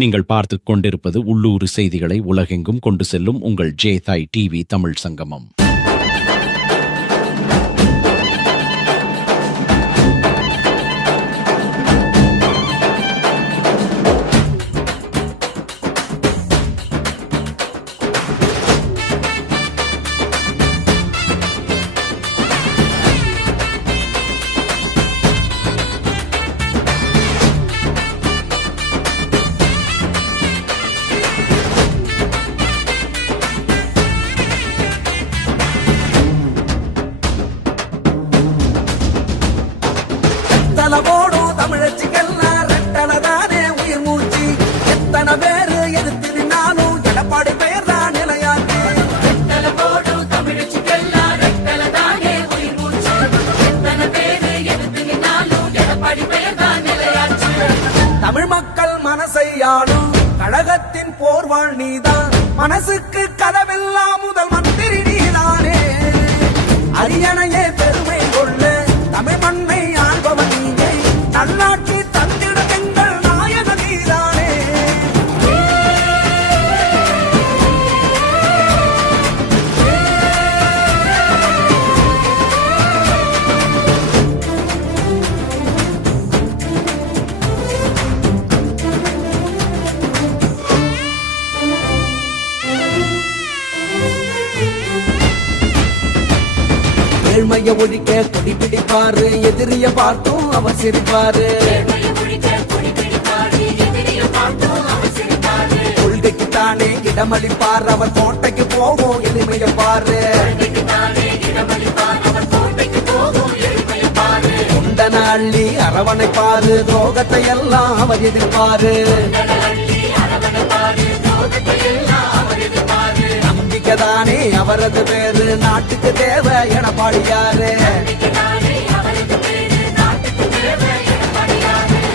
நீங்கள் பார்த்துக் கொண்டிருப்பது உள்ளூர் செய்திகளை உலகெங்கும் கொண்டு செல்லும் உங்கள் ஜேதாய் டிவி தமிழ் சங்கமம். தமிழச்சிக்கெல்லாம் ரெட்டலதானே உயிர் மூச்சு. எத்தனை பேரு எதிர்த்து நின்னாலும் எடப்பாடி பெயர் தான் நிலையாச்சு. தமிழ் மக்கள் மனசை ஆளும் கழகத்தின் போர்வாள் நீதான். மனசுக்கு கதவெல்லாம் முதல் மந்திரி நீதானே. அரியணையே பெருமை கொள்ள தமிழ் மண்ணை ஆள்பவன் நீயே. நல்லாட்சி தந்திட எங்கள் நாயக நீதானே. ஏழ்மைய ஒழிக்க கொடி பிடிப்பாரு, எதிரிய பார்த்தும் அவர் சிரிப்பாரு. கொள்கைக்கு தானே இடமளிப்பார், அவர் கோட்டைக்கு போகும் எளிமைய பாரு. குண்டன அள்ளி அரவணைப்பாரு, துரோகத்தை எல்லாம் அவர் எதிர்ப்பாரு. நம்பிக்கைதானே அவரது பேரு, நாட்டுக்கு தேவை எடப்பாடியாரு.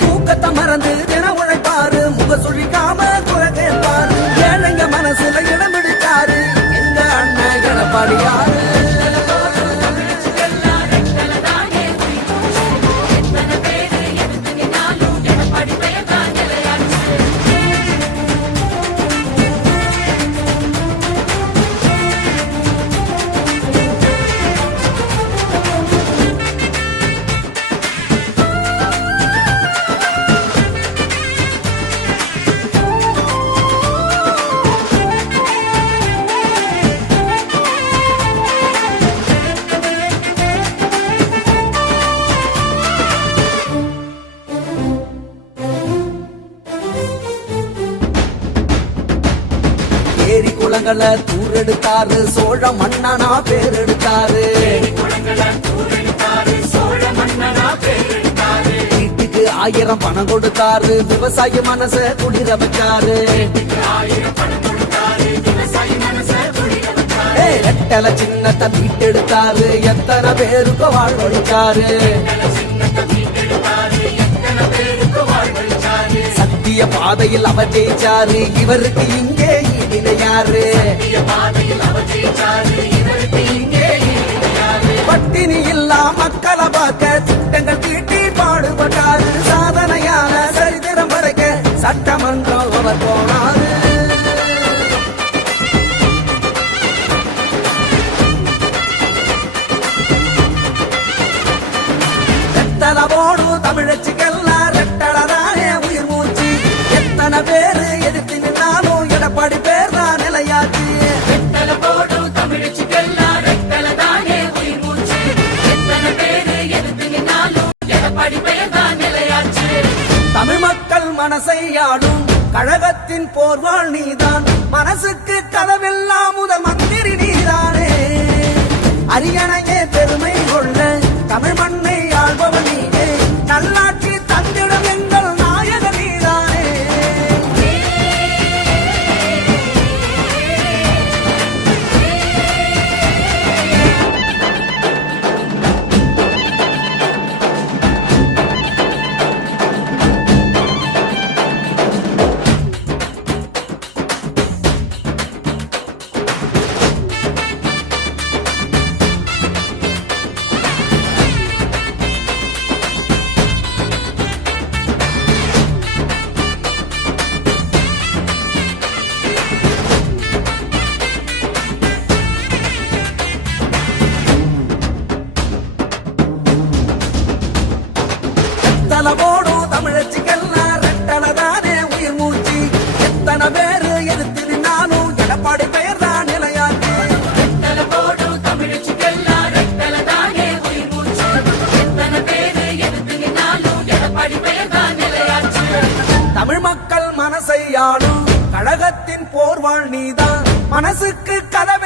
தூக்கத்தை மறந்து தின உழைப்பாரு, முக சுழிக்காம குறை கேட்பாரு. ஏழைங்க மனசுல இடம் பிடிச்சாரு எங்க அண்ணன் எடப்பாடியாரு. ஏரி குளங்களை தூரெடுத்தாரு, சோழ மன்னனா பேர் எடுத்தாரு. வீட்டுக்கு 1000 பணம் கொடுத்தாரு, விவசாய மனச குளிர வச்சாரு. ரெட்டல சின்னத்தை மீட்டெடுத்தாரு, எத்தனை பேருக்கு வாழ்வழிச்சாரு. சத்திய பாதையில் அவர் ஜெயிச்சாரு, இவருக்கு இங்கே ஈடினையாரு. பட்டினி இல்லா மக்களை பார்க்க திட்டங்கள் தீட்டி பாடுபட்டாரு. சாதனையான சரித்திரம் வரைக்க சட்டமன்றம் அவர் போனாரு. ரெட்டலவோடு தமிழச்சிக்கெல்லாம் ரெட்டலதானே உயிர் மூச்சு. எத்தனை பேரு எதிர்த்து நின்னாலும் எடப்பாடி பேர் தான் நிலையாச்சு. தமிழ் மக்கள் மனசை ஆளும் கழகத்தின் போர்வாள் நீதான். மனசுக்கு கதவெல்லாம் முதல் மந்திரி நீதானே. அரியணையே பெருமை கொள்ள தமிழ் மண்ணை ஆள்பவன் நீயே. நல்லாட்சி தந்திடம் எங்கள் நாயக நீதானே. ரெட்டல போடும் தமிழச்சிக்கெல்லாம் ரெட்டலதானே உயிர் மூச்சு. எத்தனை பேரு எதிர்த்து நின்னாலும் எடப்பாடி பெயர் தான் நிலையாச்சு. ரெட்டல போடும் தமிழச்சிக்கெல்லாம் ரெட்டலதானே உயிர் மூச்சு. எத்தனை பேரு எதிர்த்து நின்னாலும் எடப்பாடி பெயர் தான் நிலையாச்சு. தமிழ் மக்கள் மனசை ஆளும் கழகத்தின் போர்வாள் நீதான். மனசுக்கு கதவை